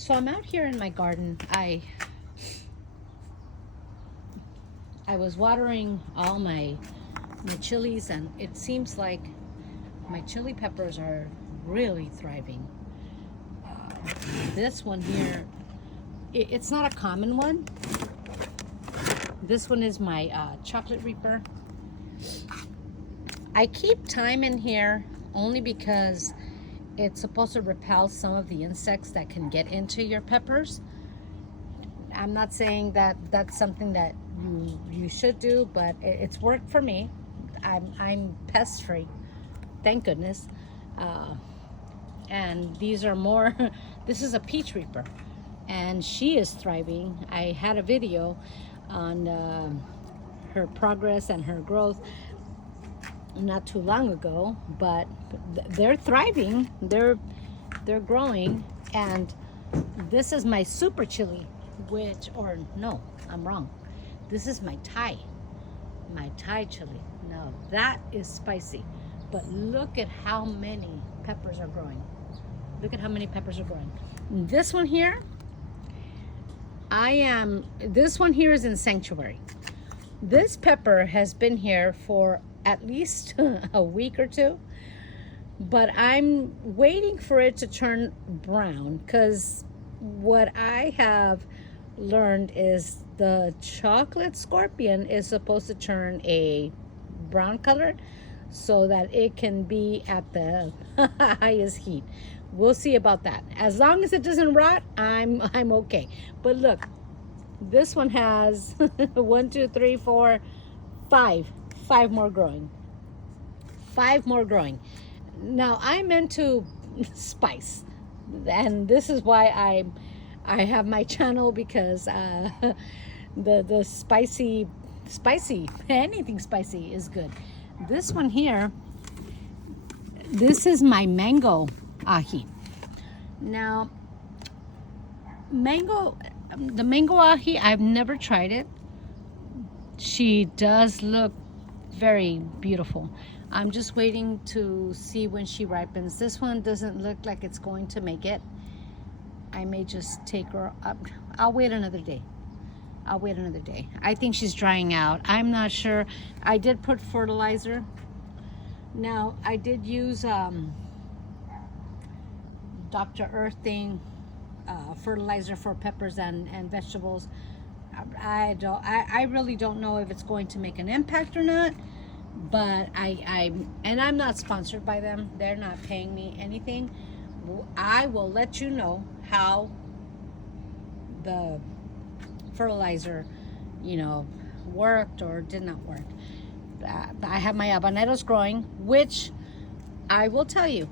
So I'm out here in my garden. I was watering all my chilies, and it seems like my chili peppers are really thriving. This one here, it's not a common one. This one is my chocolate reaper. I keep thyme in here only because it's supposed to repel some of the insects that can get into your peppers. I'm not saying that that's something that you should do, but it's worked for me. I'm pest free, thank goodness. Uh, and these are more. This is a peach reaper, and she is thriving. I had a video on her progress and her growth not too long ago, but they're thriving. They're growing, and this is my super chili, which, or no, I'm wrong. This is my Thai chili. Now that is spicy, but look at how many peppers are growing. Look at how many peppers are growing. This one here, this one here is in sanctuary. This pepper has been here for at least a week or two, but I'm waiting for it to turn brown, because what I have learned is the chocolate scorpion is supposed to turn a brown color so that it can be at the highest heat. We'll see about that. As long as it doesn't rot, I'm okay. But look, this one has one, two, three, four, five more growing. Five more growing. Now I'm into spice, and this is why I have my channel, because the spicy anything spicy is good. This one here, this is my mango ahi. Now the mango ahi, I've never tried it. She does look very beautiful. I'm just waiting to see when she ripens. This one doesn't look like it's going to make it. I may just take her up. I'll wait another day. I think she's drying out. I'm not sure. I did put fertilizer. Now, I did use Dr. Earth thing, fertilizer for peppers and vegetables. I really don't know if it's going to make an impact or not, but I'm not sponsored by them. They're not paying me anything. I will let you know how the fertilizer, worked or did not work. I have my habaneros growing, which I will tell you,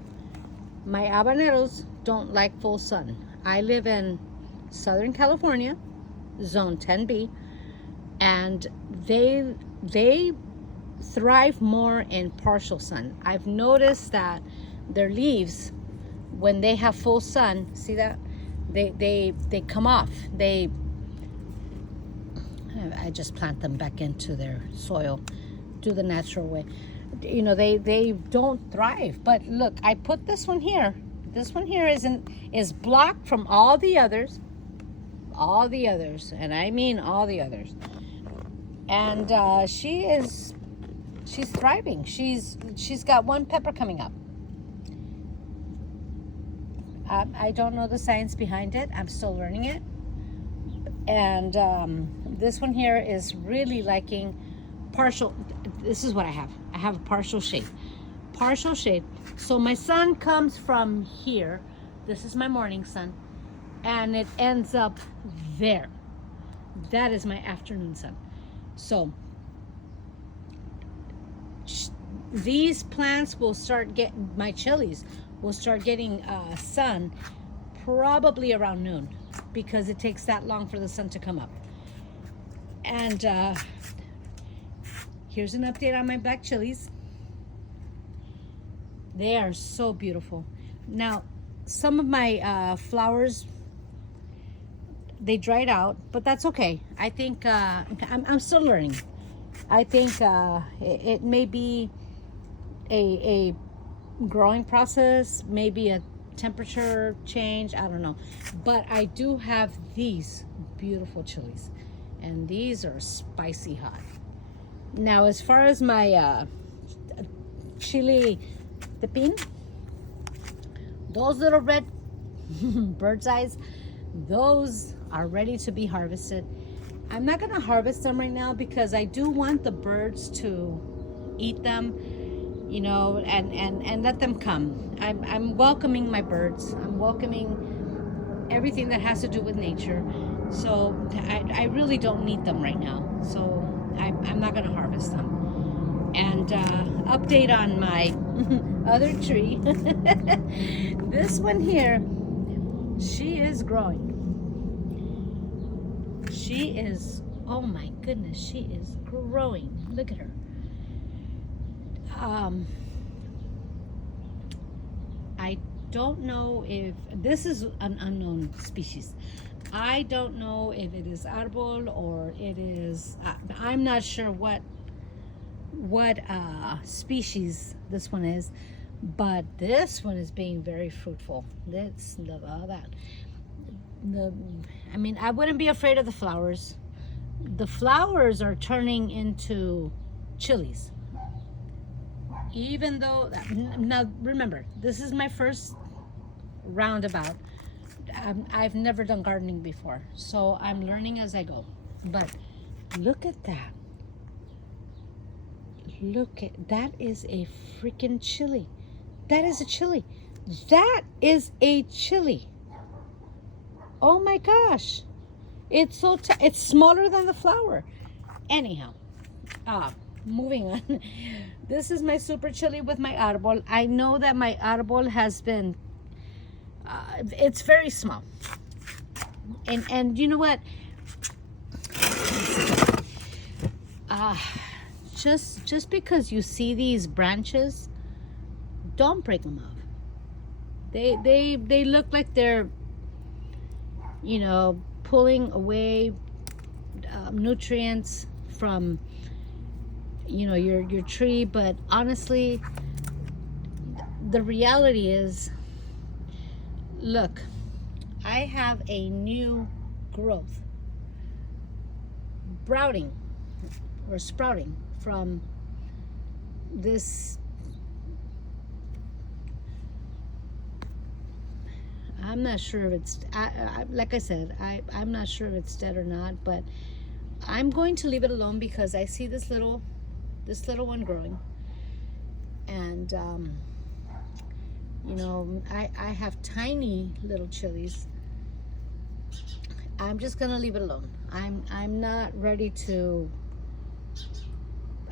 my habaneros don't like full sun. I live in Southern California, zone 10B, and they thrive more in partial sun. I've noticed that their leaves, when they have full sun, see that? They come off. I just plant them back into their soil, do the natural way. They don't thrive. But look, I put this one here. This one here is blocked from all the others, and I mean all the others. And she's thriving. She's got one pepper coming up. I don't know the science behind it. I'm still learning it. And this one here is really liking partial. This is what I have. I have a partial shade. So my sun comes from here. This is my morning sun, and it ends up there. That is my afternoon sun. So these plants will start getting, my chilies will start getting sun probably around noon, because it takes that long for the sun to come up. And here's an update on my black chilies. They are so beautiful. Now, some of my flowers, they dried out, but that's okay. I think I'm still learning. I think it may be a growing process, maybe temperature change, I don't know. But I do have these beautiful chilies, and these are spicy hot. Now, as far as my chili pepin, those little red bird's eyes, those are ready to be harvested. I'm not gonna harvest them right now because I do want the birds to eat them, you know, and let them come. I'm welcoming my birds. I'm welcoming everything that has to do with nature. So I really don't need them right now. So I'm not gonna harvest them. And update on my other tree. This one here, she is growing. She is, oh my goodness, she is growing. Look at her. I don't know if this is an unknown species. I don't know if it is arbol or it is, I'm not sure what species this one is, but this one is being very fruitful. Let's look at all that. I mean, I wouldn't be afraid of the flowers. The flowers are turning into chilies. Even though, now remember, this is my first roundabout. I've never done gardening before, so I'm learning as I go. But look at that. Look at that, is a freaking chili. That is a chili. That is a chili. Oh my gosh. It's so it's smaller than the flower. Anyhow, moving on. This is my super chili with my arbol. I know that my arbol has been it's very small. And you know what? Just because you see these branches, don't break them off. They look like they're, you know, pulling away nutrients from, you know, your tree. But honestly, the reality is, look, I have a new growth sprouting from this. I'm not sure if it's, like I said, I'm not sure if it's dead or not, but I'm going to leave it alone because I see this little one growing. And, you know, I have tiny little chilies. I'm just going to leave it alone. I'm not ready to,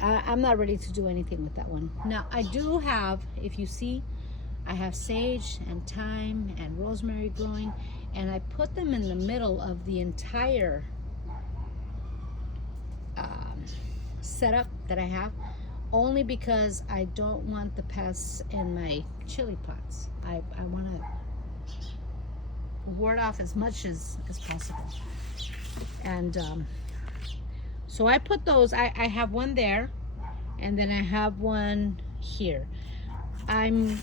I'm not ready to do anything with that one. Now, I do have, if you see, I have sage and thyme and rosemary growing, and I put them in the middle of the entire setup that I have, only because I don't want the pests in my chili pots. I want to ward off as much as possible. And so I put those, I have one there, and then I have one here. I'm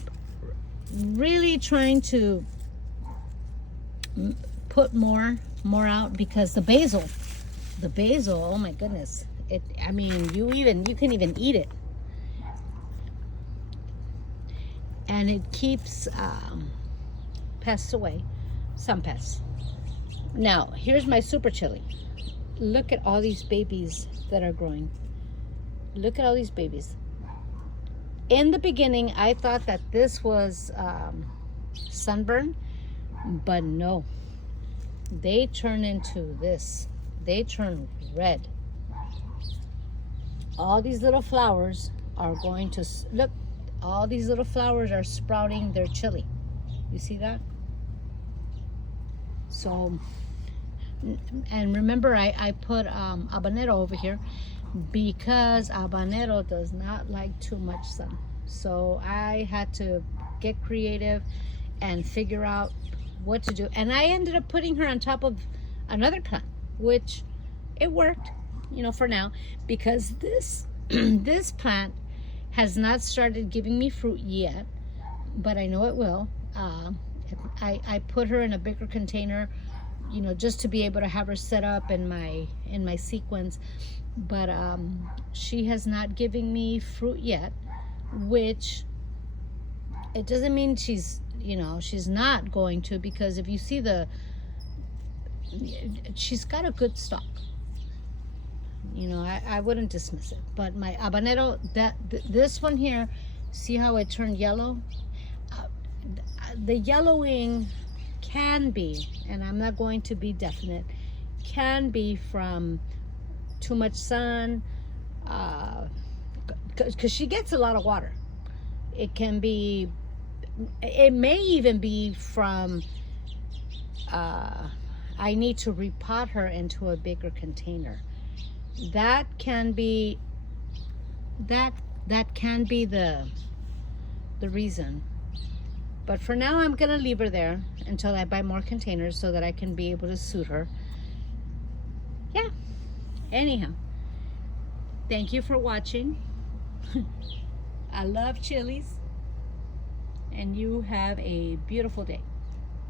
really trying to put more out because the basil, oh my goodness, I mean, you can even eat it, and it keeps pests away, some pests. Now here's my super chili. Look at all these babies that are growing. Look at all these babies. In the beginning, I thought that this was sunburn, but no. They turn into this. They turn red. All these little flowers are going to, look, all these little flowers are sprouting their chili. You see that? So, and remember, I put habanero over here because habanero does not like too much sun. So I had to get creative and figure out what to do. And I ended up putting her on top of another plant, which it worked, you know, for now, because this this plant has not started giving me fruit yet, but I know it will. I put her in a bigger container, you know, just to be able to have her set up in my sequence. But she has not given me fruit yet, which it doesn't mean she's, you know, she's not going to, because if you see she's got a good stalk. You know, I wouldn't dismiss it. But my habanero, this one here, see how it turned yellow? The yellowing can be, and I'm not going to be definite, can be from too much sun, because she gets a lot of water. It can be, it may even be from, I need to repot her into a bigger container. That can be, that can be the reason. But for now, I'm gonna leave her there until I buy more containers so that I can be able to suit her. Yeah, anyhow, thank you for watching. I love chilies, and you have a beautiful day.